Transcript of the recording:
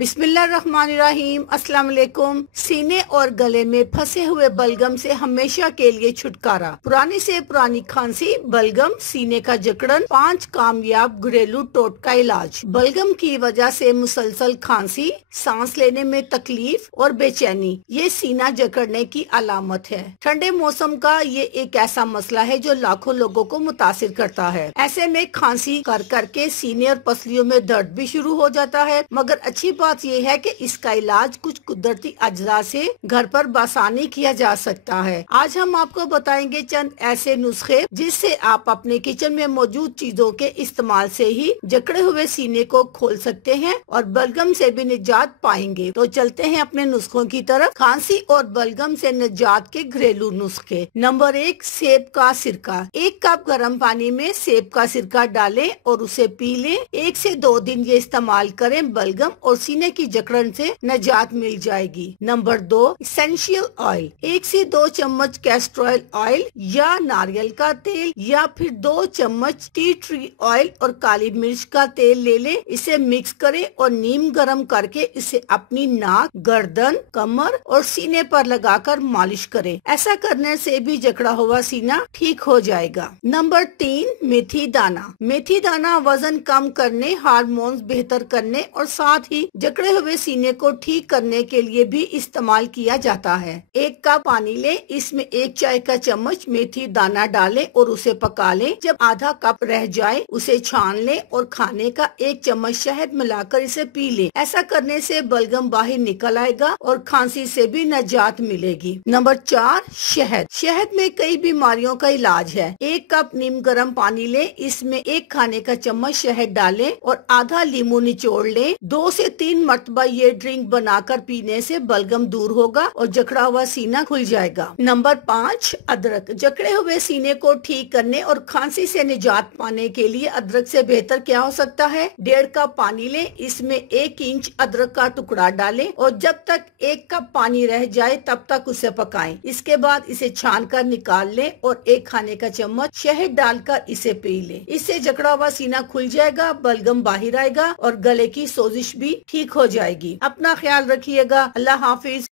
बिस्मिल्लाहिर्रहमानिर्रहीम। अस्सलाम वालेकुम। सीने और गले में फंसे हुए बलगम से हमेशा के लिए छुटकारा। पुरानी से पुरानी खांसी, बलगम, सीने का जकड़न, 5 कामयाब घरेलू टोटका इलाज। बलगम की वजह से मुसलसल खांसी, सांस लेने में तकलीफ और बेचैनी ये सीना जकड़ने की अलामत है। ठंडे मौसम का ये एक ऐसा मसला है जो लाखों लोगों को मुतासिर करता है। ऐसे में खांसी कर करके सीने और पसलियों में दर्द भी शुरू हो जाता है। मगर अच्छी बात यह है कि इसका इलाज कुछ कुदरती अजरा से घर पर बासानी किया जा सकता है। आज हम आपको बताएंगे चंद ऐसे नुस्खे जिससे आप अपने किचन में मौजूद चीजों के इस्तेमाल से ही जकड़े हुए सीने को खोल सकते हैं और बलगम से भी निजात पाएंगे। तो चलते हैं अपने नुस्खों की तरफ। खांसी और बलगम से निजात के घरेलू नुस्खे। नंबर 1, सेब का सिरका। 1 कप गर्म पानी में सेब का सिरका डालें और उसे पी लें। 1 से 2 दिन ये इस्तेमाल करें, बलगम और सीने की जकड़न से निजात मिल जाएगी। Number 2, essential oil. 1 से 2 चम्मच कैस्टर ऑयल या नारियल का तेल या फिर 2 चम्मच टी ट्री ऑयल और काली मिर्च का तेल ले लें। इसे मिक्स करें और नीम गरम करके इसे अपनी नाक, गर्दन, कमर और सीने पर लगाकर मालिश करें। ऐसा करने से भी जकड़ा हुआ सीना ठीक हो जाएगा। नंबर 3, मेथी दाना। मेथी दाना वजन कम करने, हार्मोन्स बेहतर करने और साथ ही जकड़े हुए सीने को ठीक करने के लिए भी इस्तेमाल किया जाता है। 1 कप पानी लें, इसमें 1 चाय का चम्मच मेथी दाना डालें और उसे पका लें। जब आधा कप रह जाए उसे छान लें और खाने का 1 चम्मच शहद मिलाकर इसे पी लें। ऐसा करने से बलगम बाहर निकल आएगा और खांसी से भी निजात मिलेगी। नंबर 4, शहद। शहद में कई बीमारियों का इलाज है। 1 कप नीम गर्म पानी लें, इसमें 1 खाने का चम्मच शहद डालें और आधा लीमू निचोड़ लें। 2 से 3 मरतबा ये ड्रिंक बनाकर पीने से बलगम दूर होगा और जकड़ा हुआ सीना खुल जाएगा। नंबर 5, अदरक। जकड़े हुए सीने को ठीक करने और खांसी से निजात पाने के लिए अदरक से बेहतर क्या हो सकता है। 1.5 कप पानी लें, इसमें 1 इंच अदरक का टुकड़ा डालें और जब तक 1 कप पानी रह जाए तब तक उसे पकाएं। इसके बाद इसे छान कर निकाल लें और 1 खाने का चम्मच शहद डालकर इसे पी लें। इससे जकड़ा हुआ सीना खुल जाएगा, बलगम बाहर आएगा और गले की सोजिश भी ठीक हो जाएगी। अपना ख्याल रखिएगा। अल्लाह हाफिज।